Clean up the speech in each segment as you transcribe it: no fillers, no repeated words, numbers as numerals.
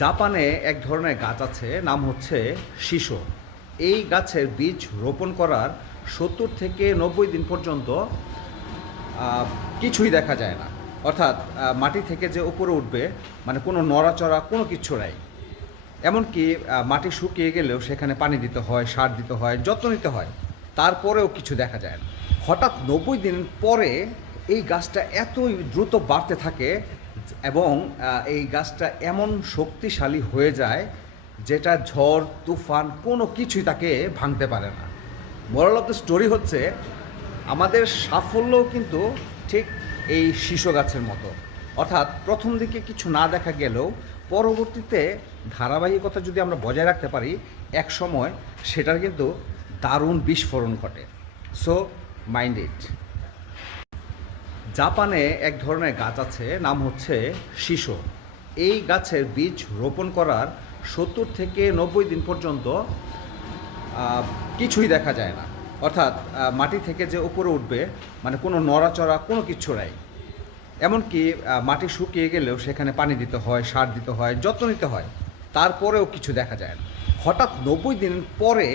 জাপানে এক ধরনের গাছ আছে, নাম হচ্ছে শিশো। এই গাছের বীজ রোপণ করার 70 থেকে 90 দিন পর্যন্ত কিছুই দেখা যায় না। অর্থাৎ মাটি থেকে যে উপরে উঠবে, মানে কোনো নড়াচড়া কোনো কিচ্ছু নাই। এমনকি মাটি শুকিয়ে গেলেও সেখানে পানি দিতে হয়, সার দিতে হয়, যত্ন নিতে হয়, তারপরেও কিছু দেখা যায় না। হঠাৎ 90 দিন পরে এই গাছটা এতই দ্রুত বাড়তে থাকে এবং এই গাছটা এমন শক্তিশালী হয়ে যায় যেটা ঝড় তুফান কোনো কিছুই তাকে ভাঙতে পারে না। মোরাল অফ দ্য স্টোরি হচ্ছে, আমাদের সাফল্যও কিন্তু ঠিক এই শিশু গাছের মতো। অর্থাৎ প্রথম দিকে কিছু না দেখা গেলেও পরবর্তীতে ধারাবাহিকতা যদি আমরা বজায় রাখতে পারি, এক সময় সেটার কিন্তু দারুণ বিস্ফোরণ ঘটে। So mind it. জাপানে এক ধরনের গাছ আছে, নাম হচ্ছে শিশো। এই গাছের বীজ রোপণ করার 70 থেকে 90 দিন পর্যন্ত কিছুই দেখা যায় না। অর্থাৎ মাটি থেকে যে উপরে উঠবে, মানে কোনো নড়াচড়া কোনো কিচ্ছু নাই। এমনকি মাটি শুকিয়ে গেলেও সেখানে পানি দিতে হয়, সার দিতে হয়, যত্ন নিতে হয়, তারপরেও কিছু দেখা যায় না। হঠাৎ 90 দিন পরে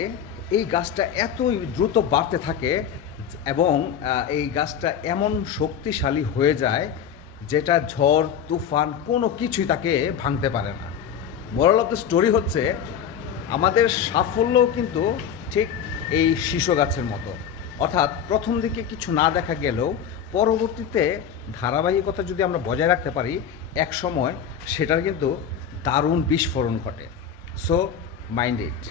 এই গাছটা এতই দ্রুত বাড়তে থাকে এবং এই গাছটা এমন শক্তিশালী হয়ে যায় যেটা ঝড় তুফান কোনো কিছুই তাকে ভাঙতে পারে না। মোরাল অফ দ্য স্টোরি হচ্ছে, আমাদের সাফল্যও কিন্তু ঠিক এই শিশু গাছের মতো। অর্থাৎ প্রথম দিকে কিছু না দেখা গেলেও পরবর্তীতে ধারাবাহিকতা যদি আমরা বজায় রাখতে পারি, এক সময় সেটার কিন্তু দারুণ বিস্ফোরণ ঘটে। So mind it.